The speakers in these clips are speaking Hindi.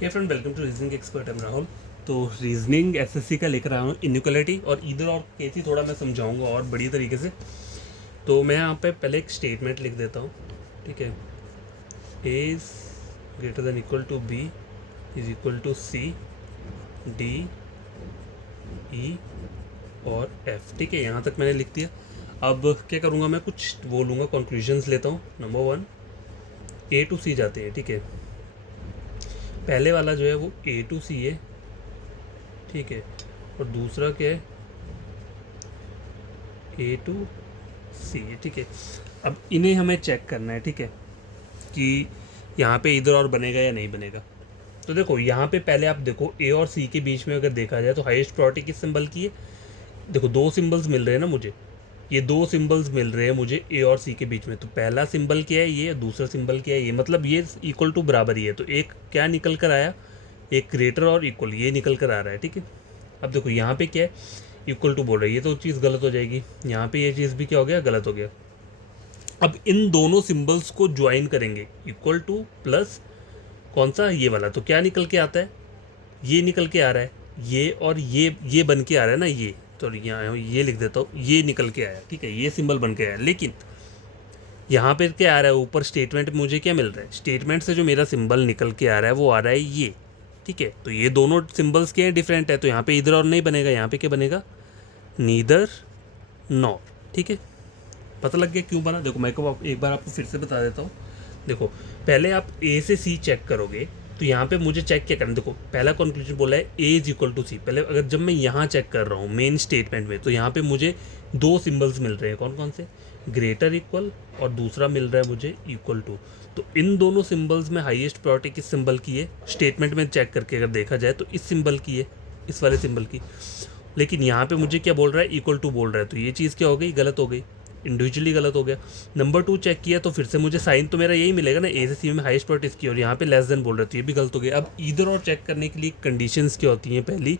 Hey friend, welcome to reasoning expert. Am Rahul. तो रीजनिंग एसएससी का लेकर आया हूँ इनइक्वालिटी और ईदर और केस ही थोड़ा मैं समझाऊंगा और बढ़िया तरीके से। तो मैं यहाँ पे पहले एक स्टेटमेंट लिख देता हूँ, ठीक है। A is greater than equal to B is equal to C D E और एफ, ठीक है। यहाँ तक मैंने लिख दिया। अब क्या करूँगा, मैं कुछ वो लूँगा, कंक्लूजन्स लेता हूँ। नंबर 1, ए टू सी जाते हैं, ठीक है। पहले वाला जो है वो ए टू सी है, ठीक है। और दूसरा क्या है, ए टू सी है, ठीक है। अब इन्हें हमें चेक करना है, ठीक है, कि यहाँ पे इधर और बनेगा या नहीं बनेगा। तो देखो यहाँ पे पहले आप देखो ए और सी के बीच में अगर देखा जाए तो हाईएस्ट प्रायोरिटी किस सिंबल की है। देखो दो सिंबल्स मिल रहे हैं ना मुझे, ये दो सिंबल्स मिल रहे हैं मुझे ए और सी के बीच में। तो पहला सिंबल क्या है ये, दूसरा सिंबल क्या है ये, मतलब ये इक्वल टू बराबर ही है। तो एक क्या निकल कर आया, एक ग्रेटर और इक्वल, ये निकल कर आ रहा है, ठीक है। अब देखो यहाँ पे क्या है, इक्वल टू बोल रहा है, ये तो चीज़ गलत हो जाएगी। यहाँ पे ये चीज़ भी क्या हो गया, गलत हो गया। अब इन दोनों सिंबल्स को ज्वाइन करेंगे, इक्वल टू प्लस कौन सा, ये वाला। तो क्या निकल के आता है, ये निकल के आ रहा है, ये और ये बन के आ रहा है ना, ये तो यहाँ ये लिख देता हूँ, ये निकल के आया, ठीक है, ये सिंबल बन के आया। लेकिन यहाँ पे क्या आ रहा है, ऊपर स्टेटमेंट में मुझे क्या मिल रहा है, स्टेटमेंट से जो मेरा सिंबल निकल के आ रहा है वो आ रहा है ये, ठीक है। तो ये दोनों सिंबल्स क्या है, डिफरेंट है। तो यहाँ पे इधर और नहीं बनेगा, यहाँ पे क्या बनेगा, नीदर नॉर, ठीक है। पता लग गया क्यों बना। देखो मैं एक बार आपको फिर से बता देता हूँ। देखो पहले आप ए से सी चेक करोगे तो यहाँ पे मुझे चेक क्या करना है। देखो पहला कंक्लूजन बोला है ए इज इक्वल टू सी। पहले अगर जब मैं यहाँ चेक कर रहा हूँ मेन स्टेटमेंट में, तो यहाँ पे मुझे दो सिंबल्स मिल रहे हैं, कौन कौन से, ग्रेटर इक्वल और दूसरा मिल रहा है मुझे इक्वल टू। तो इन दोनों सिंबल्स में हाईएस्ट प्रायोरिटी किस सिंबल की है, स्टेटमेंट में चेक करके अगर देखा जाए तो इस सिंबल की है, इस वाले सिंबल की। लेकिन यहाँ पे मुझे क्या बोल रहा है, इक्वल टू बोल रहा है। तो ये चीज़ क्या हो गई, गलत हो गई, इंडिविजुअली गलत हो गया। नंबर 2 चेक किया तो फिर से मुझे साइन तो मेरा यही मिलेगा ना, ए से सी में हाईएस्ट प्रायोरिटी इसकी, और यहाँ पे लेस देन बोल रहे, तो ये भी गलत हो गया। अब इधर और चेक करने के लिए कंडीशंस क्या होती हैं, पहली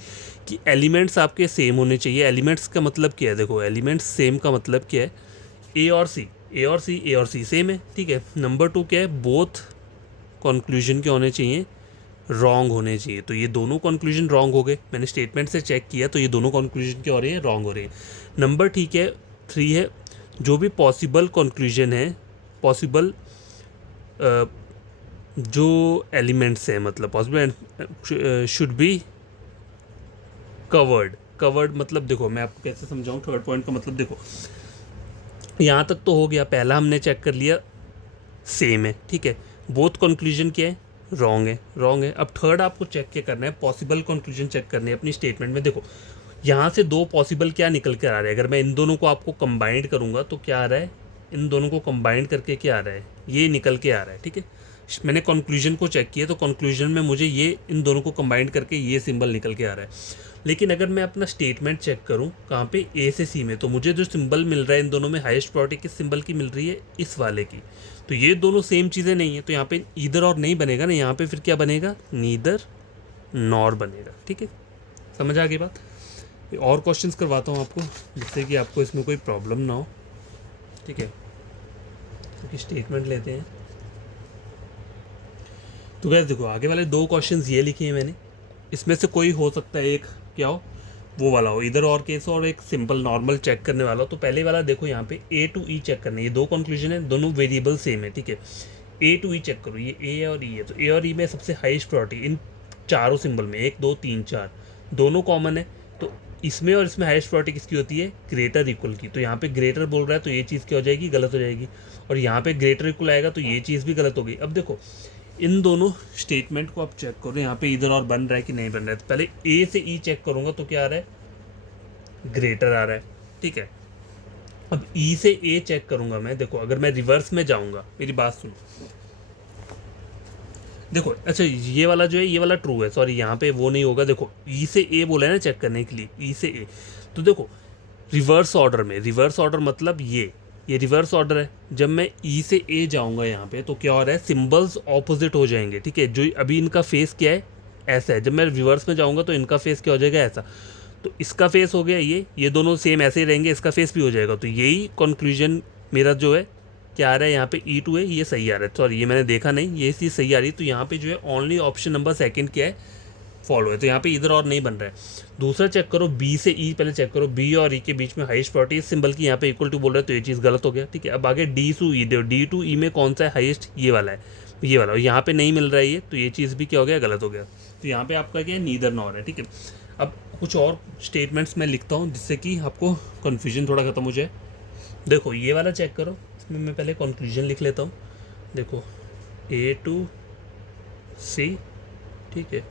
कि एलिमेंट्स आपके सेम होने चाहिए। एलिमेंट्स का मतलब क्या है, देखो एलिमेंट्स सेम का मतलब क्या है, ए और सी, ए और सी, ए और सी सेम है, ठीक है। नंबर 2 क्या है, बोथ कंक्लूजन के होने चाहिए, रॉन्ग होने चाहिए। तो ये दोनों कंक्लूजन रॉन्ग हो गए, मैंने स्टेटमेंट से चेक किया तो ये दोनों कंक्लूजन क्या हो रहे हैं, रॉन्ग हो रहे हैं। नंबर ठीक है 3 है, जो भी पॉसिबल कंक्लूजन है, पॉसिबल जो एलिमेंट्स हैं, मतलब possible should be covered. Covered मतलब देखो मैं आपको कैसे समझाऊं, थर्ड पॉइंट का मतलब देखो यहाँ तक तो हो गया, पहला हमने चेक कर लिया सेम है, ठीक है। बोथ कंक्लूजन क्या है, रॉन्ग है, रॉन्ग है। अब थर्ड आपको चेक क्या करना है, पॉसिबल कंक्लूजन चेक करने हैं अपनी स्टेटमेंट में। देखो यहाँ से दो पॉसिबल क्या निकल कर आ रहे हैं, अगर मैं इन दोनों को आपको कंबाइंड करूँगा तो क्या आ रहा है, इन दोनों को कंबाइंड करके क्या आ रहा है, ये निकल के आ रहा है, ठीक है। मैंने कंक्लूजन को चेक किया तो कंक्लूजन में मुझे ये इन दोनों को कंबाइंड करके ये सिंबल निकल के आ रहा है। लेकिन अगर मैं अपना स्टेटमेंट चेक करूं कहाँ पे, ए से सी में, तो मुझे जो सिंबल मिल रहा है इन दोनों में हाईएस्ट प्रायोरिटी किस सिंबल की मिल रही है, इस वाले की। तो ये दोनों सेम चीज़ें नहीं है, तो यहाँ पे ईदर और नहीं बनेगा ना, यहाँ पे फिर क्या बनेगा, नीदर नॉर बनेगा, ठीक है। समझ आ गई बात। और क्वेश्चंस करवाता हूँ आपको जिससे कि आपको इसमें कोई प्रॉब्लम ना हो, ठीक है। क्योंकि स्टेटमेंट लेते हैं तो गैस देखो आगे वाले दो क्वेश्चंस ये लिखे हैं मैंने, इसमें से कोई हो सकता है एक क्या हो, वो वाला हो, इधर और केस हो और एक सिंपल नॉर्मल चेक करने वाला हो। तो पहले वाला देखो यहाँ पे ए टू ई चेक करना है, ये दो कंक्लूजन है, दोनों वेरिएबल सेम है, ठीक है। ए टू ई चेक करो, ये ए और ई है, तो ए और ई में सबसे हाईएस्ट प्रायोरिटी इन चारों सिंबल में, 1 2 3 4 दोनों कॉमन है। तो इसमें और इसमें हाईएस्ट प्रायोरिटी किसकी होती है, ग्रेटर इक्वल की। तो यहाँ पे ग्रेटर बोल रहा है तो ये चीज़ क्या हो जाएगी, गलत हो जाएगी। और यहाँ पे ग्रेटर इक्वल आएगा तो ये चीज़ भी गलत हो गई। अब देखो इन दोनों स्टेटमेंट को आप चेक करो, यहाँ पे इधर और बन रहा है कि नहीं बन रहा है। तो पहले ए से ई चेक करूँगा तो क्या आ रहा है, ग्रेटर आ रहा है, ठीक है। अब ई से ए चेक करूँगा मैं, देखो अगर मैं रिवर्स में जाऊँगा, मेरी बात सुनो, देखो अच्छा ये वाला जो है ये वाला ट्रू है, सॉरी यहाँ पे वो नहीं होगा। देखो ई से ए बोला है ना चेक करने के लिए, ई से ए, तो देखो रिवर्स ऑर्डर में, रिवर्स ऑर्डर मतलब ये रिवर्स ऑर्डर है। जब मैं ई से ए जाऊंगा यहाँ पे तो क्या हो रहा है, सिंबल्स ऑपोजिट हो जाएंगे, ठीक है। जो अभी इनका फेस क्या है, ऐसा है, जब मैं रिवर्स में जाऊंगा तो इनका फेस क्या हो जाएगा, ऐसा। तो इसका फेस हो गया ये दोनों सेम ऐसे ही रहेंगे, इसका फेस भी हो जाएगा। तो यही कंक्लूजन मेरा जो है क्या आ रहा है यहाँ पे E2 है, ये सही आ रहा है, सॉरी ये मैंने देखा नहीं, ये चीज़ सही आ रही है। तो यहाँ पे जो है ओनली ऑप्शन नंबर सेकंड क्या है, फॉलो है। तो यहाँ पे इधर और नहीं बन रहा है। दूसरा चेक करो बी से ई, पहले चेक करो बी और ई के बीच में हाईएस्ट प्रायोरिटी इस सिंबल की, यहाँ पे इक्वल टू बोल रहा है, तो ये चीज़ गलत हो गया। ठीक है, अब आगे डी टू ई, देखो डी टू ई में कौन सा है हाईएस्ट, ये वाला है, ये वाला, यहाँ पे नहीं मिल रहा है ये, तो ये चीज़ भी क्या हो गया, गलत हो गया। तो यहाँ पे आपका क्या है, नीदर नॉर है। ठीक है, अब कुछ और स्टेटमेंट्स मैं लिखता हूँ जिससे कि आपको कन्फ्यूजन थोड़ा खत्म हो जाए। देखो ये वाला चेक करो, इसमें मैं पहले कंक्लूजन लिख लेता हूँ। देखो A2C, ठीक है,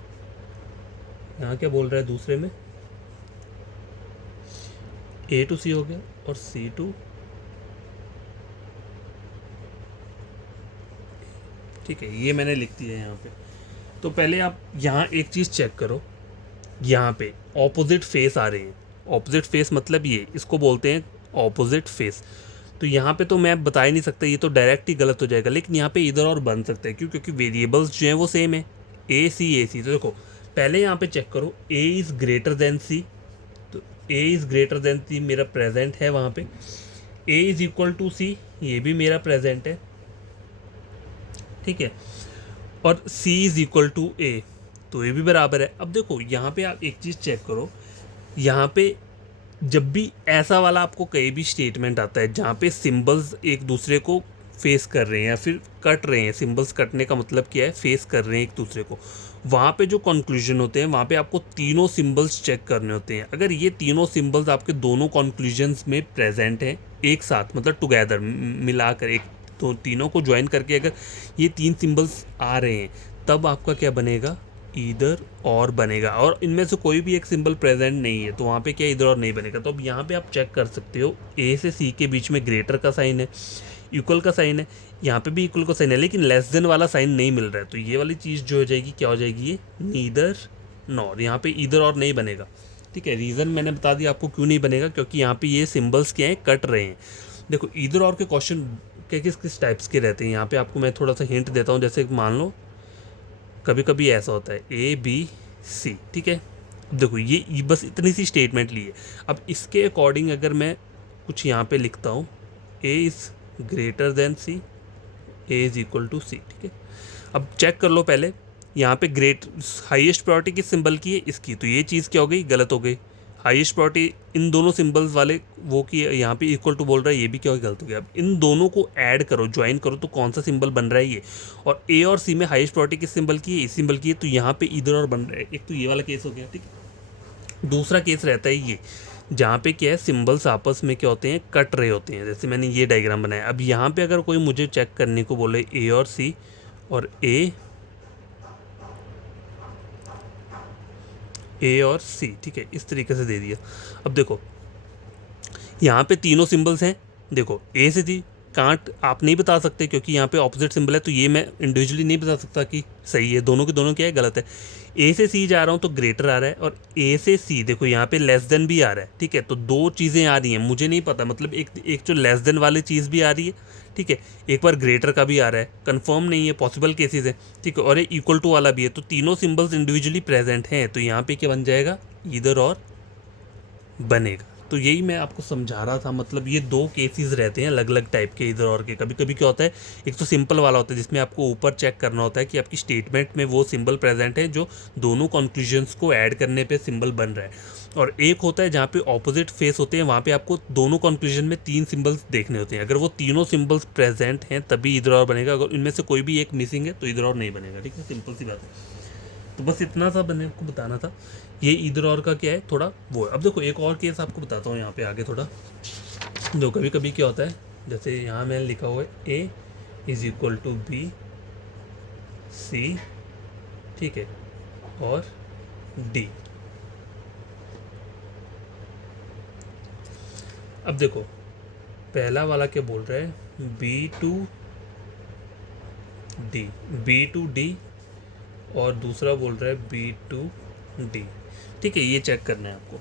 यहाँ क्या बोल रहा है दूसरे में, A2C हो गया और C2, ठीक है, ये मैंने लिख दिया है यहाँ पे। तो पहले आप यहाँ एक चीज़ चेक करो, यहाँ पे ऑपोजिट फेस आ रहे हैं। ऑपोजिट फेस मतलब ये, इसको बोलते हैं ऑपोजिट फेस। तो यहाँ पे तो मैं बता ही नहीं सकता, ये तो डायरेक्ट ही गलत हो जाएगा। लेकिन यहाँ पे इधर और बन सकता है, क्यों, क्योंकि वेरिएबल्स जो हैं वो सेम है, AC। तो देखो पहले यहाँ पे चेक करो A is greater than C, तो A is greater than C मेरा प्रेजेंट है वहाँ पे। A is equal to C, ये भी मेरा प्रेजेंट है। ठीक है, और C is equal to A, तो ये भी बराबर है। अब देखो यहाँ पे आप एक चीज़ चेक करो, यहाँ पे जब भी ऐसा वाला आपको कहीं भी स्टेटमेंट आता है जहाँ पे सिंबल्स एक दूसरे को फेस कर रहे हैं या फिर कट रहे हैं, सिंबल्स कटने का मतलब क्या है, फेस कर रहे हैं एक दूसरे को, वहाँ पे जो कंक्लूजन होते हैं वहाँ पे आपको तीनों सिंबल्स चेक करने होते हैं। अगर ये तीनों सिंबल्स आपके दोनों कंक्लूजन्स में प्रेजेंट हैं एक साथ, मतलब टुगेदर मिलाकर, एक तो तीनों को ज्वाइन करके अगर ये तीन सिंबल्स आ रहे हैं, तब आपका क्या बनेगा, इधर और बनेगा। और इनमें से कोई भी एक सिंबल प्रेजेंट नहीं है, तो वहाँ पे क्या इधर और नहीं बनेगा। तो अब यहाँ पे आप चेक कर सकते हो, A से C के बीच में ग्रेटर का साइन है, इक्वल का साइन है, यहाँ पे भी इक्वल का साइन है, लेकिन लेस देन वाला साइन नहीं मिल रहा है। तो ये वाली चीज़ जो हो जाएगी, क्या हो जाएगी, ये नीदर नॉर, यहाँ पे इधर और नहीं बनेगा। ठीक है, रीज़न मैंने बता दिया आपको क्यों नहीं बनेगा, क्योंकि यहाँ पे ये सिंबल्स क्या हैं, कट रहे हैं। देखो इधर और के क्वेश्चन क्या किस किस टाइप्स के रहते हैं, यहाँ पे आपको मैं थोड़ा सा हिंट देता हूँ। जैसे मान लो कभी कभी ऐसा होता है ABC, ठीक है, अब देखो ये बस इतनी सी स्टेटमेंट ली है। अब इसके अकॉर्डिंग अगर मैं कुछ यहाँ पे लिखता हूँ, A is greater than C, A is equal to C, ठीक है। अब चेक कर लो पहले, यहाँ पे ग्रेट हाईएस्ट प्रायोरिटी किस सिंबल की है, इसकी, तो ये चीज़ क्या हो गई, गलत हो गई। हाईएस्ट प्रायोरिटी इन दोनों सिंबल्स वाले वो की है, यहाँ पे इक्वल टू बोल रहा है, ये भी क्या हो गया, गलत हो गया। अब इन दोनों को ऐड करो, ज्वाइन करो, तो कौन सा सिंबल बन रहा है, ये। और A और C में हाईएस्ट प्रायोरिटी किस सिंबल की है, इस सिंबल की है, तो यहाँ पे इधर और बन रहा है। एक तो ये वाला केस हो गया, ठीक है। दूसरा केस रहता है ये, जहाँ पे क्या है, सिंबल्स आपस में क्या होते हैं, कट रहे होते हैं, जैसे मैंने ये डायग्राम बनाया। अब यहाँ पे अगर कोई मुझे चेक करने को बोले A और C, और A और C, ठीक है, इस तरीके से दे दिया। अब देखो यहाँ पे तीनों सिंबल्स हैं, देखो A से C कांट आप नहीं बता सकते, क्योंकि यहाँ पे ऑपोजिट सिंबल है, तो ये मैं इंडिविजुअली नहीं बता सकता कि सही है, दोनों के दोनों क्या है, गलत है। A से C जा रहा हूँ तो ग्रेटर आ रहा है, और A से C देखो यहाँ पे लेस देन भी आ रहा है, ठीक है। तो दो चीज़ें आ रही हैं, मुझे नहीं पता, मतलब एक जो लेस देन वाली चीज़ भी आ रही है, ठीक है, एक बार ग्रेटर का भी आ रहा है, कंफर्म नहीं है, पॉसिबल केसेस है, ठीक है, और ये इक्वल टू वाला भी है। तो तीनों सिंबल्स इंडिविजुअली प्रेजेंट हैं, तो यहाँ पे क्या बन जाएगा, इधर और बनेगा। तो यही मैं आपको समझा रहा था, मतलब ये दो केसेस रहते हैं अलग अलग टाइप के इधर और के। कभी कभी क्या होता है, एक तो सिंपल वाला होता है जिसमें आपको ऊपर चेक करना होता है कि आपकी स्टेटमेंट में वो सिंबल प्रेजेंट है जो दोनों कंक्लूजन्स को ऐड करने पे सिंबल बन रहा है। और एक होता है जहाँ पे ऑपोजिट फेस होते हैं, वहाँ पे आपको दोनों कंक्लूजन में तीन सिंबल्स देखने होते हैं। अगर वो तीनों सिंबल्स प्रेजेंट हैं तभी इधर और बनेगा, अगर इनमें से कोई भी एक मिसिंग है तो इधर और नहीं बनेगा। ठीक है, सिंपल सी बात है। तो बस इतना सा मैंने आपको बताना था। ये इधर और का क्या है, थोड़ा वो है। अब देखो एक और केस आपको बताता हूँ यहाँ पे आगे थोड़ा, जो कभी कभी क्या होता है, जैसे यहाँ मैंने लिखा हुआ है A is equal to B C, ठीक है, और D। अब देखो पहला वाला क्या बोल रहा है, B टू D, और दूसरा बोल रहा है B2D। ठीक है, ये चेक करना है आपको।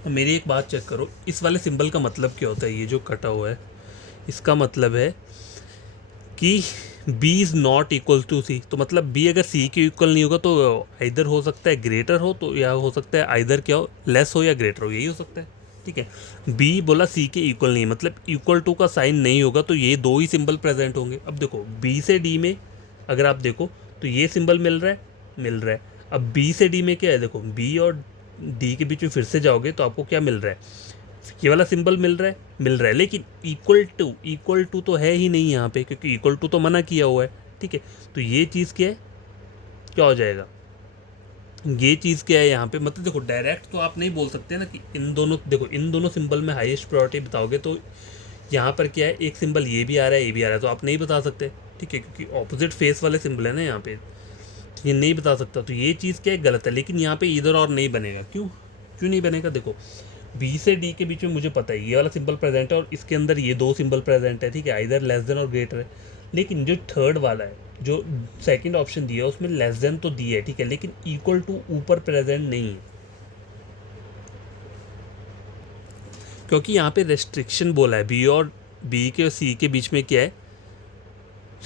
अब मेरी एक बात चेक करो, इस वाले सिंबल का मतलब क्या होता है, ये जो कटा हुआ है इसका मतलब है कि B is not equal to C। तो मतलब B अगर C के इक्वल नहीं होगा तो इधर हो सकता है ग्रेटर हो, तो या हो सकता है इधर क्या हो, लेस हो या ग्रेटर हो, यही हो सकता है। ठीक ठीक है। बी बोला सी के इक्वल नहीं, मतलब इक्वल टू का साइन नहीं होगा तो ये दो ही सिंबल प्रेजेंट होंगे। अब देखो बी से डी में अगर आप देखो तो ये सिंबल मिल रहा है। अब बी से डी में क्या है, देखो बी और डी के बीच में फिर से जाओगे तो आपको क्या मिल रहा है, ये वाला सिंबल मिल रहा है, लेकिन इक्वल टू तो है ही नहीं यहाँ पे, क्योंकि इक्वल टू तो मना किया हुआ है, ठीक है। तो ये चीज़ क्या है, क्या हो जाएगा, ये चीज़ क्या है यहाँ पे, मतलब देखो डायरेक्ट तो आप नहीं बोल सकते ना कि इन दोनों, देखो इन दोनों सिंबल में हाईएस्ट प्रायोरिटी बताओगे तो यहाँ पर क्या है, एक सिंबल ये भी आ रहा है ये भी आ रहा है, तो आप नहीं बता सकते, ठीक है, क्योंकि ऑपोजिट फेस वाले सिंबल है ना यहाँ पे, ये नहीं बता सकता। तो ये चीज़ क्या है, गलत है। लेकिन यहाँ पे इधर और नहीं बनेगा, क्यों नहीं बनेगा, देखो बी से डी के बीच में मुझे पता है ये वाला सिंबल प्रेजेंट है और इसके अंदर ये दो सिंबल प्रेजेंट है, ठीक है, आइदर लेस देन और ग्रेटर है। लेकिन जो थर्ड वाला है, जो सेकंड ऑप्शन दिया है उसमें लेस देन तो दिया है, ठीक है, लेकिन इक्वल टू ऊपर प्रेजेंट नहीं है, क्योंकि यहाँ पे रेस्ट्रिक्शन बोला है, बी के और सी के बीच में क्या है,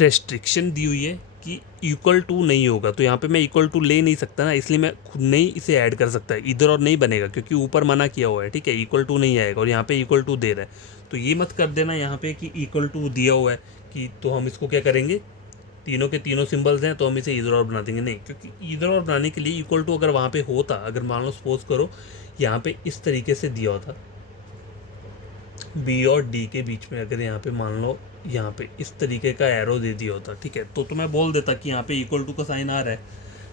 रेस्ट्रिक्शन दी हुई है कि इक्वल टू नहीं होगा। तो यहाँ पे मैं इक्वल टू ले नहीं सकता ना, इसलिए मैं खुद नहीं इसे ऐड कर सकता, इधर और नहीं बनेगा क्योंकि ऊपर मना किया हुआ है, ठीक है, इक्वल टू नहीं आएगा और यहाँ पे इक्वल टू दे रहा है। तो ये मत कर देना यहाँ पे कि इक्वल टू दिया हुआ है कि तो हम इसको क्या करेंगे, तीनों के तीनों सिंबल्स हैं तो हम इसे इधर और बना देंगे, नहीं, क्योंकि इधर और बनाने के लिए इक्वल टू अगर वहाँ पे होता, अगर मान लो सपोज करो यहाँ पे इस तरीके से दिया होता, बी और डी के बीच में अगर यहाँ पे मान लो यहाँ पे इस तरीके का एरो दे दिया होता, ठीक है, तो मैं बोल देता कि यहाँ पे इक्वल टू का साइन आ रहा है,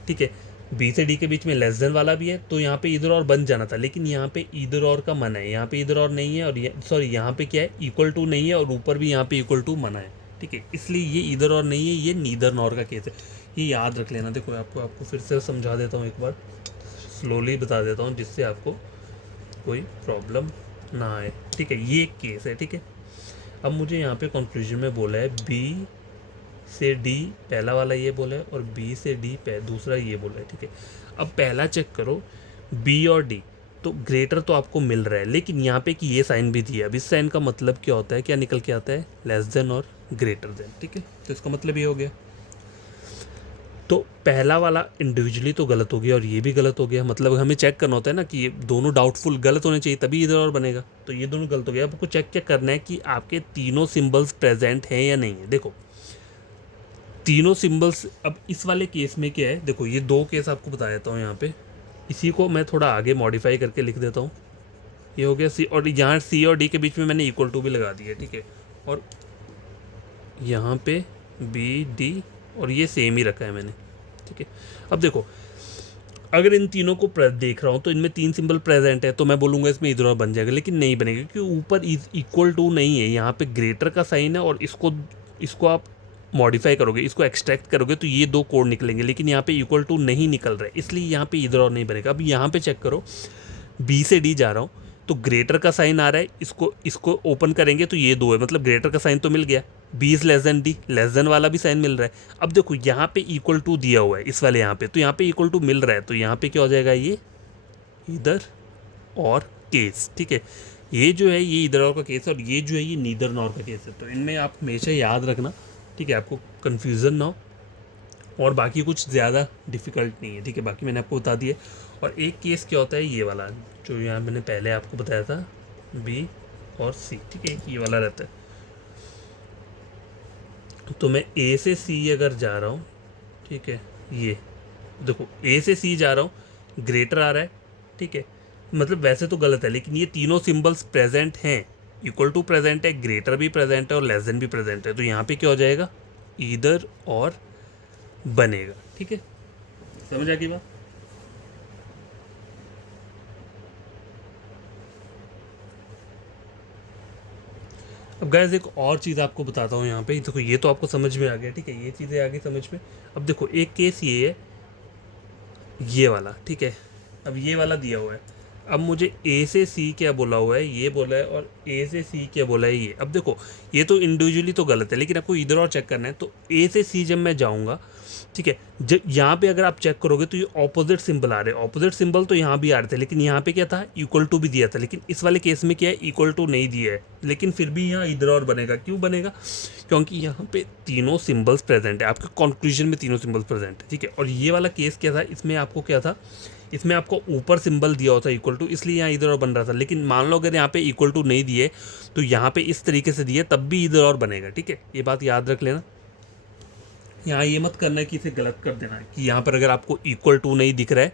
ठीक है, बी से डी के बीच में लेस देन वाला भी है तो यहाँ पे इधर और बन जाना था। लेकिन यहाँ पे इधर और का मना है, यहाँ पे इधर और नहीं है, और सॉरी यहाँ पे क्या है, इक्वल टू नहीं है और ऊपर भी यहाँ पे इक्वल टू मना है, ठीक है, इसलिए ये इधर और नहीं है, ये नीदर नॉर का केस है। ये याद रख लेना। देखो आपको फिर से समझा देता हूँ, एक बार स्लोली बता देता हूँ जिससे आपको कोई प्रॉब्लम ना आए, ठीक है, ये एक केस है, ठीक है। अब मुझे यहाँ पे कंक्लूजन में बोला है बी से डी पहला वाला ये बोला है और बी से डी दूसरा ये बोला है, ठीक है। अब पहला चेक करो बी और डी, तो ग्रेटर तो आपको मिल रहा है, लेकिन यहाँ पे कि ये साइन भी दिया। अब इस साइन का मतलब क्या होता है, क्या निकल के आता है, लेस देन और ग्रेटर देन, ठीक है, तो इसका मतलब ये हो गया। तो पहला वाला इंडिविजुअली तो गलत हो गया और ये भी गलत हो गया, मतलब हमें चेक करना होता है ना कि ये दोनों डाउटफुल गलत होने चाहिए तभी इधर और बनेगा, तो ये दोनों गलत हो गया। आपको चेक क्या करना है कि आपके तीनों सिंबल्स प्रेजेंट हैं या नहीं है। देखो तीनों सिंबल्स, अब इस वाले केस में क्या है, देखो ये दो केस आपको बता देता हूँ यहाँ पे, इसी को मैं थोड़ा आगे मॉडिफाई करके लिख देता हूँ। ये हो गया सी, और यहाँ सी और डी के बीच में मैंने इक्वल टू भी लगा दिया, ठीक है, और यहाँ पे बी डी और ये सेम ही रखा है मैंने, ठीक है। अब देखो अगर इन तीनों को देख रहा हूँ तो इनमें तीन सिंबल प्रेजेंट है तो मैं बोलूँगा इसमें इधर और बन जाएगा, लेकिन नहीं बनेगा क्योंकि ऊपर इक्वल टू नहीं है, यहाँ पे ग्रेटर का साइन है और इसको आप मॉडिफाई करोगे, इसको एक्सट्रैक्ट करोगे तो ये दो कोड निकलेंगे, लेकिन यहाँ पे इक्वल टू नहीं निकल रहा है, इसलिए यहाँ पे इधर और नहीं बनेगा। अब यहाँ पे चेक करो, बी से डी जा रहा हूँ तो ग्रेटर का साइन आ रहा है, इसको ओपन करेंगे तो ये दो है, मतलब ग्रेटर का साइन तो मिल गया, B is less than D, less than वाला भी साइन मिल रहा है। अब देखो यहाँ पे इक्वल टू दिया हुआ है इस वाले यहाँ पे, तो यहाँ पे इक्वल टू मिल रहा है, तो यहाँ पे क्या हो जाएगा, ये इधर और केस, ठीक है, ये जो है ये इधर और का केस है और ये जो है ये नीदर नॉर का केस है। तो इनमें आप हमेशा याद रखना, ठीक है, आपको कन्फ्यूज़न ना हो, और बाकी कुछ ज़्यादा डिफ़िकल्ट नहीं है, ठीक है, बाकी मैंने आपको बता दिया। और एक केस क्या होता है, ये वाला जो यहाँ मैंने पहले आपको बताया था, बी और सी, ठीक है, ये वाला रहता है। तो मैं ए से सी अगर जा रहा हूँ, ठीक है, ये देखो ए से सी जा रहा हूँ, ग्रेटर आ रहा है, ठीक है, मतलब वैसे तो गलत है लेकिन ये तीनों सिंबल्स प्रेजेंट हैं, इक्वल टू प्रेजेंट है, ग्रेटर भी प्रेजेंट है और लेस देन भी प्रेजेंट है, तो यहाँ पे क्या हो जाएगा, इधर और बनेगा, ठीक है, समझ आ गई बात। अब गाइस एक और चीज़ आपको बताता हूँ यहाँ पे, देखो ये तो आपको समझ में आ गया, ठीक है, ये चीज़ें आ गई समझ में। अब देखो एक केस ये है, ये वाला, ठीक है, अब ये वाला दिया हुआ है, अब मुझे ए से सी क्या बोला हुआ है, ये बोला है, और ए से सी क्या बोला है, ये। अब देखो ये तो इंडिविजुअली तो गलत है, लेकिन आपको इधर और चेक करना है, तो ए से सी जब मैं जाऊँगा, ठीक है, जब यहाँ पे अगर आप चेक करोगे तो ये ऑपोजिट सिंबल आ रहे हैं, ऑपोजिट सिंबल तो यहाँ भी आ रहे थे, लेकिन यहाँ पे क्या था, इक्वल टू भी दिया था, लेकिन इस वाले केस में क्या है, इक्वल टू नहीं दिया है, लेकिन फिर भी यहाँ इधर और बनेगा। क्यों बनेगा, क्योंकि यहाँ पे तीनों सिंबल्स प्रेजेंट है, आपके कंक्लूजन में तीनों सिंबल्स प्रेजेंट है, ठीक है। और ये वाला केस क्या था, इसमें आपको क्या था, इसमें आपको ऊपर सिंबल दिया होता है इक्वल टू, इसलिए यहाँ इधर और बन रहा था। लेकिन मान लो अगर यहाँ पे इक्वल टू नहीं दिए तो यहाँ पे इस तरीके से दिए तब भी इधर और बनेगा, ठीक है। ये बात याद रख लेना। यहाँ ये मत करना है कि इसे गलत कर देना है कि यहाँ पर अगर आपको इक्वल टू नहीं दिख रहा है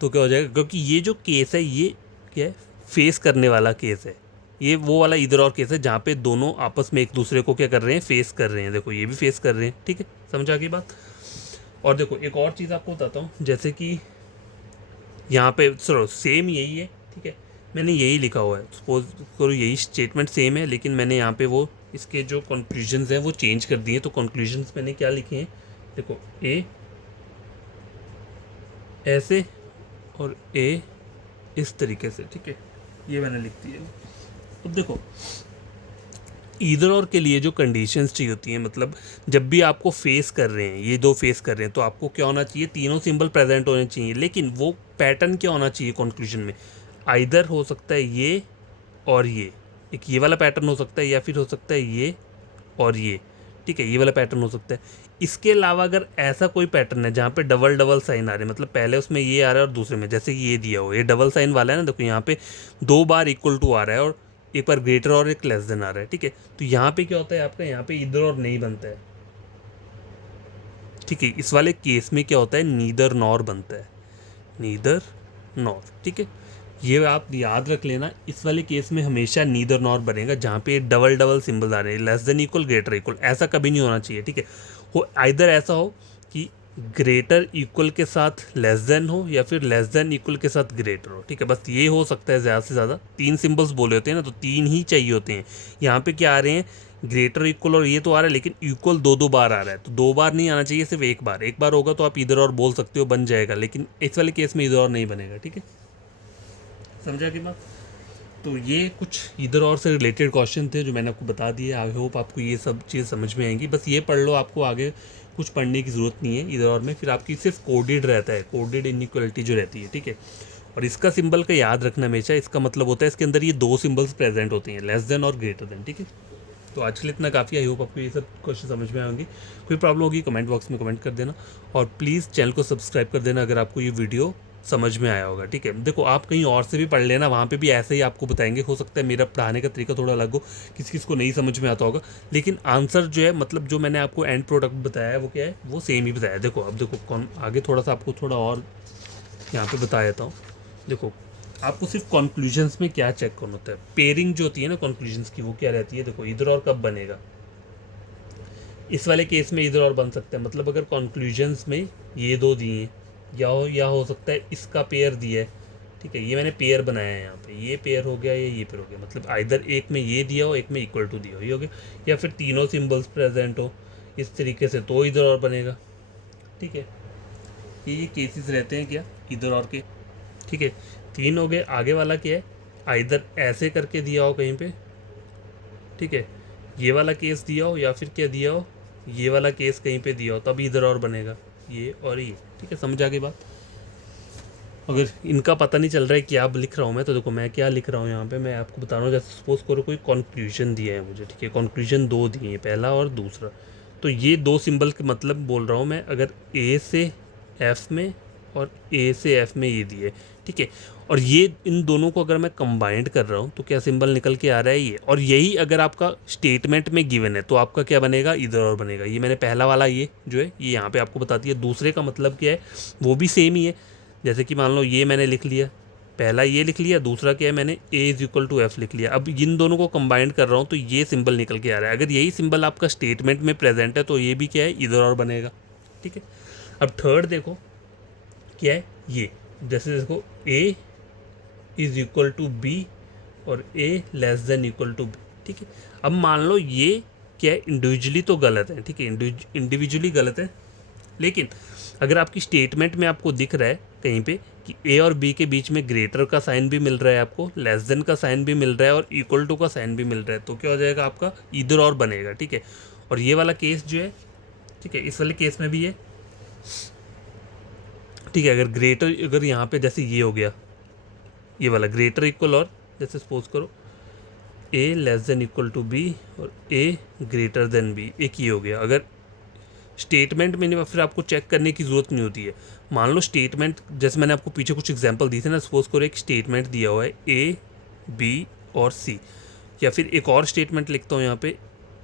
तो क्या हो जाएगा, क्योंकि ये जो केस है ये क्या है, फेस करने वाला केस है। ये वो वाला इधर और केस है जहाँ पे दोनों आपस में एक दूसरे को क्या कर रहे हैं, फेस कर रहे हैं। देखो ये भी फेस कर रहे हैं, ठीक है, समझ आ गई बात। और देखो एक और चीज़ आपको बताता हूँ, जैसे कि यहाँ पे चलो सेम यही है, ठीक है, मैंने यही लिखा हुआ है, सपोज करो यही स्टेटमेंट सेम है, लेकिन मैंने यहाँ पे वो इसके जो कंक्लूजन्स हैं वो चेंज कर दिए। तो कंक्लूजन्स मैंने क्या लिखे हैं, देखो ए ऐसे और ए इस तरीके से, ठीक है, ये मैंने लिख दिया। अब देखो ईदर और के लिए जो कंडीशंस चाहिए होती हैं, मतलब जब भी आपको फेस कर रहे हैं, ये दो फेस कर रहे हैं, तो आपको क्या होना चाहिए, तीनों सिंबल प्रेजेंट होने चाहिए। लेकिन वो पैटर्न क्या होना चाहिए कंक्लूजन में, आइदर हो सकता है ये और ये, एक ये वाला पैटर्न हो सकता है, या फिर हो सकता है ये और ये, ठीक है, ये वाला पैटर्न हो सकता है। इसके अलावा अगर ऐसा कोई पैटर्न है जहाँ पे डबल डबल साइन आ रहे हैं, मतलब पहले उसमें ये आ रहा है और दूसरे में, जैसे कि ये दिया हो, ये डबल साइन वाला है ना, देखो यहाँ पे 2 बार इक्वल टू आ रहा है और एक बार ग्रेटर और एक लेस देन आ रहा है, ठीक है। तो यहाँ पे क्या होता है आपका, यहाँ पे इधर और नहीं बनता है, ठीक है। इस वाले केस में क्या होता है, नीदर नॉर बनता है, नीदर नॉर, ठीक है। ये आप याद रख लेना, इस वाले केस में हमेशा नीदर नॉर बनेगा जहाँ पे डबल डबल सिंबल आ रहे हैं, less than equal greater equal, ऐसा कभी नहीं होना चाहिए, ठीक है। हो आइदर ऐसा हो कि ग्रेटर इक्वल के साथ लेस देन हो, या फिर लेस देन इक्वल के साथ ग्रेटर हो, ठीक है, बस ये हो सकता है ज़्यादा से ज़्यादा। 3 सिंबल्स बोले होते हैं ना, तो 3 ही चाहिए होते हैं। यहाँ पे क्या आ रहे हैं, ग्रेटर इक्वल और ये तो आ रहा है, लेकिन इक्वल 2 बार आ रहा है, तो 2 बार नहीं आना चाहिए, सिर्फ एक बार। एक बार होगा तो आप इधर और बोल सकते हो, बन जाएगा, लेकिन इस वाले केस में इधर और नहीं बनेगा, ठीक है, समझा की बात। तो ये कुछ इधर और से रिलेटेड क्वेश्चन थे जो मैंने आपको बता दिए। आई होप आपको ये सब चीज़ समझ में आएंगी। बस ये पढ़ लो, आपको आगे कुछ पढ़ने की ज़रूरत नहीं है इधर और में। फिर आपकी सिर्फ कोडेड रहता है, कोडेड इनइक्वालिटी जो रहती है, ठीक है। और इसका सिंबल का याद रखना हमेशा, इसका मतलब होता है इसके अंदर ये 2 सिंबल्स प्रेजेंट होते हैं, लेस देन और ग्रेटर देन, ठीक है। तो आज के लिए इतना काफ़ी। आई होप आपको ये सब क्वेश्चन समझ में आएंगे। कोई प्रॉब्लम होगी कमेंट बॉक्स में कमेंट कर देना, और प्लीज़ चैनल को सब्सक्राइब कर देना अगर आपको ये वीडियो समझ में आया होगा, ठीक है। देखो आप कहीं और से भी पढ़ लेना, वहाँ पे भी ऐसे ही आपको बताएंगे। हो सकता है मेरा पढ़ाने का तरीका थोड़ा अलग हो, किसी को नहीं समझ में आता होगा, लेकिन आंसर जो है, मतलब जो मैंने आपको एंड प्रोडक्ट बताया है वो क्या है, वो सेम ही बताया। देखो अब देखो कौन आगे थोड़ा सा आपको थोड़ा और यहाँ पे बता देता हूँ। देखो आपको सिर्फ कंक्लूजन्स में क्या चेक करना होता है, पेयरिंग जो होती है ना कंक्लूजन्स की, वो क्या रहती है। देखो इधर और कब बनेगा, इस वाले केस में इधर और बन सकता है, मतलब अगर कंक्लूजन्स में ये 2 दिए हैं, या हो सकता है इसका पेयर दिया है, ठीक है, ये मैंने पेयर बनाया है यहाँ पे, ये पेयर हो गया, ये पेयर हो गया, मतलब आइदर एक में ये दिया हो, एक में इक्वल टू दिया हो, ये हो गया, या फिर तीनों सिंबल्स प्रेजेंट हो इस तरीके से, तो इधर और बनेगा, ठीक है। ये केसेस रहते हैं क्या, इधर और के, ठीक है। 3 हो गए। आगे वाला क्या है, आइदर ऐसे करके दिया हो कहीं पे, ठीक है, ये वाला केस दिया हो, या फिर क्या दिया हो, ये वाला केस कहीं पे दिया हो, तब इधर और बनेगा, ये और ये, ठीक है, समझ आ गई बात। अगर इनका पता नहीं चल रहा है क्या लिख रहा हूँ मैं, तो देखो मैं क्या लिख रहा हूँ यहाँ पे, मैं आपको बता रहा हूँ। जैसे सपोज करो कोई कंक्लूजन दिया है मुझे, ठीक है, कंक्लूजन 2 दिए हैं, पहला और दूसरा, तो ये 2 सिंबल के मतलब बोल रहा हूँ मैं, अगर ए से एफ में और ए से एफ में ये दिए, ठीक है, और ये इन दोनों को अगर मैं कंबाइंड कर रहा हूँ तो क्या सिंबल निकल के आ रहा है ये, और यही अगर आपका स्टेटमेंट में गिवन है तो आपका क्या बनेगा, इधर और बनेगा। ये मैंने पहला वाला ये जो है ये यहाँ पे आपको बताती है। दूसरे का मतलब क्या है, वो भी सेम ही है। जैसे कि मान लो ये मैंने लिख लिया, पहला ये लिख लिया, दूसरा क्या है, मैंने ए इज इक्वल टू एफ लिख लिया। अब इन दोनों को कंबाइंड कर रहा हूँ तो ये सिंबल निकल के आ रहा है। अगर यही सिंबल आपका स्टेटमेंट में प्रेजेंट है तो ये भी क्या है, इधर और बनेगा, ठीक है। अब थर्ड देखो क्या है, ये जैसे देखो A is equal to B और A less than equal to B, ठीक है। अब मान लो ये क्या है, इंडिविजुअली तो गलत है, ठीक है, इंडिविजुअली गलत है, लेकिन अगर आपकी स्टेटमेंट में आपको दिख रहा है कहीं पे कि ए और बी के बीच में ग्रेटर का साइन भी मिल रहा है, आपको लेस देन का साइन भी मिल रहा है और इक्वल टू का साइन भी मिल रहा है, तो क्या हो जाएगा, आपका इधर और बनेगा, ठीक है। और ये वाला केस जो है, ठीक है, इस वाले केस में भी है, ठीक है। अगर ग्रेटर, अगर यहाँ पे जैसे ये हो गया, ये वाला ग्रेटर इक्वल, और जैसे सपोज करो A less than equal to B और ए ग्रेटर देन बी, एक ये हो गया। अगर स्टेटमेंट में फिर आपको चेक करने की ज़रूरत नहीं होती है। मान लो स्टेटमेंट, जैसे मैंने आपको पीछे कुछ एग्जांपल दिए थे ना, सपोज करो एक स्टेटमेंट दिया हुआ है ए, बी और सी, या फिर एक और स्टेटमेंट लिखता हूँ यहाँ पे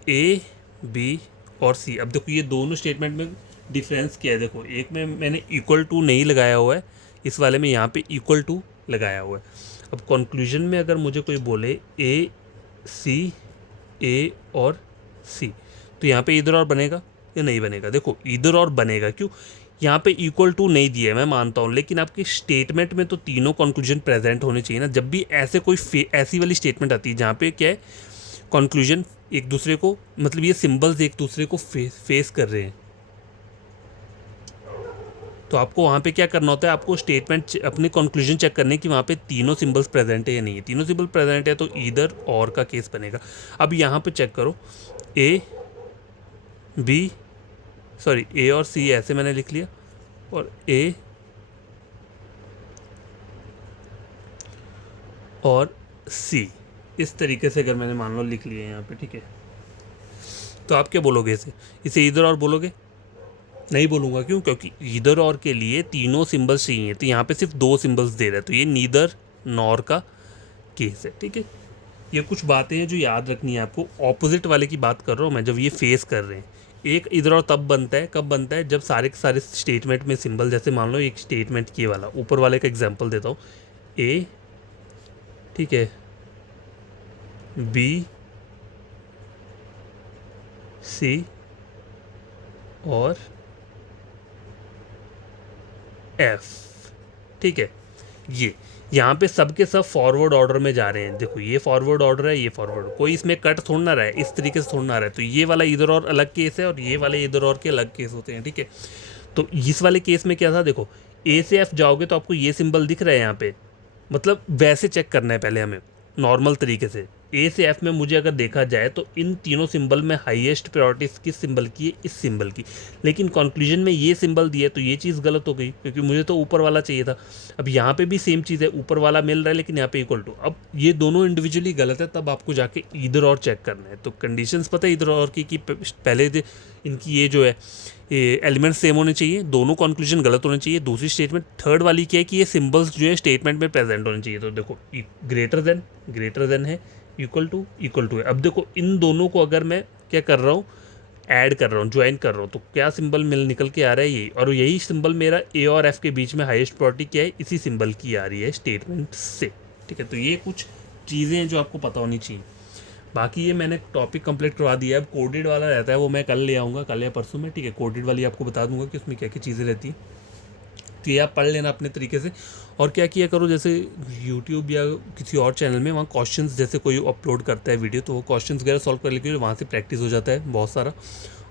ए, बी और सी। अब देखो ये दोनों स्टेटमेंट में डिफरेंस क्या है, देखो एक में मैंने इक्वल टू नहीं लगाया हुआ है, इस वाले में यहाँ पे इक्वल टू लगाया हुआ है। अब कंक्लूजन में अगर मुझे कोई बोले ए, सी, ए और सी, तो यहाँ पे इधर और बनेगा या नहीं बनेगा? देखो इधर और बनेगा, क्यों? यहाँ पे इक्वल टू नहीं दिया है, मैं मानता हूँ, लेकिन आपकी स्टेटमेंट में तो तीनों कंक्लूजन प्रेजेंट होने चाहिए ना। जब भी ऐसे कोई ऐसी वाली स्टेटमेंट आती है जहाँ पे क्या है, कंक्लूजन एक दूसरे को, मतलब ये सिंबल्स एक दूसरे को फेस कर रहे हैं, तो आपको वहाँ पे क्या करना होता है, आपको स्टेटमेंट अपने कंक्लूजन चेक करने की वहाँ पे तीनों सिंबल्स प्रेजेंट है या नहीं है। तीनों सिंबल प्रेजेंट है तो इधर और का केस बनेगा। अब यहाँ पे चेक करो, ए, बी, सॉरी ए और सी ऐसे मैंने लिख लिया, और ए और सी इस तरीके से अगर मैंने मान लो लिख लिया यहाँ पे, ठीक है, तो आप क्या बोलोगे? इसे इधर और बोलोगे? नहीं बोलूँगा, क्यों? क्योंकि इधर और के लिए तीनों सिंबल्स चाहिए, तो यहाँ पे सिर्फ दो सिंबल्स दे रहा है, तो ये नीदर नॉर का केस है, ठीक है। ये कुछ बातें हैं जो याद रखनी है आपको। ऑपोजिट वाले की बात कर रहा हूँ मैं, जब ये फेस कर रहे हैं, एक इधर और तब बनता है, कब बनता है? जब सारे के सारे स्टेटमेंट में सिंबल, जैसे मान लो एक स्टेटमेंट ये वाला ऊपर वाले का एग्जांपल देता हूँ, ए, ठीक है, बी, सी और एफ, ठीक है। ये यहाँ पे सब के सब फॉरवर्ड ऑर्डर में जा रहे हैं। देखो ये फॉरवर्ड ऑर्डर है, ये फॉरवर्ड, कोई इसमें कट थोड़ा ना रहा है, इस तरीके से थोड़ा ना रहा है। तो ये वाला इधर और अलग केस है और ये वाले इधर और के अलग केस होते हैं, ठीक है। तो इस वाले केस में क्या था, देखो ए से एफ जाओगे तो आपको ये सिंबल दिख रहा है यहाँ पे, मतलब वैसे चेक करना है पहले हमें नॉर्मल तरीके से। ए से एफ में मुझे अगर देखा जाए तो इन तीनों सिंबल में हाईएस्ट प्रायोरिटी किस सिंबल की है? इस सिंबल की। लेकिन कंक्लूजन में ये सिंबल दिया तो ये चीज़ गलत हो गई, क्योंकि मुझे तो ऊपर वाला चाहिए था। अब यहाँ पे भी सेम चीज़ है, ऊपर वाला मिल रहा है लेकिन यहाँ पे इक्वल टू। अब ये दोनों इंडिविजुअली गलत है, तब आपको जाके इधर और चेक करना है। तो कंडीशंस पता है इधर और की कि पहले इनकी ये जो है एलिमेंट्स सेम होने चाहिए, दोनों कंक्लूजन गलत होने चाहिए। दूसरी स्टेटमेंट थर्ड वाली क्या है कि ये सिंबल्स जो है स्टेटमेंट में प्रेजेंट होने चाहिए। तो देखो ग्रेटर देन है, इक्वल टू है। अब देखो इन दोनों को अगर मैं क्या कर रहा हूँ, ऐड कर रहा हूँ, ज्वाइन कर रहा हूँ, तो क्या सिंबल निकल के आ रहा है? यही, और यही सिंबल मेरा ए और एफ के बीच में हाईएस्ट प्रायोरिटी क्या है? इसी सिंबल की आ रही है स्टेटमेंट से, ठीक है। तो ये कुछ चीज़ें हैं जो आपको पता होनी चाहिए। बाकी ये मैंने टॉपिक कंप्लीट करवा दिया है। अब कोडेड वाला रहता है वो मैं कल ले आऊँगा, कल या परसों में, ठीक है। कोडेड वाली आपको बता दूंगा कि उसमें क्या क्या चीज़ें रहती हैं, तो ये आप पढ़ लेना अपने तरीके से। और क्या किया करो, जैसे यूट्यूब या किसी और चैनल में वहाँ क्वेश्चंस, जैसे कोई अपलोड करता है वीडियो, तो वो क्वेश्चंस वगैरह सॉल्व कर लेके वहाँ से प्रैक्टिस हो जाता है बहुत सारा।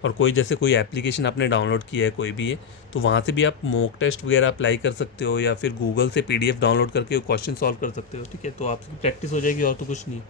और कोई जैसे कोई एप्लीकेशन आपने डाउनलोड किया है, कोई भी है, तो वहाँ से भी आप मॉक टेस्ट वगैरह अप्लाई कर सकते हो, या फिर गूगल से PDF डाउनलोड करके क्वेश्चन सॉल्व कर सकते हो, ठीक है। तो आपसे प्रैक्टिस हो जाएगी, और तो कुछ नहीं।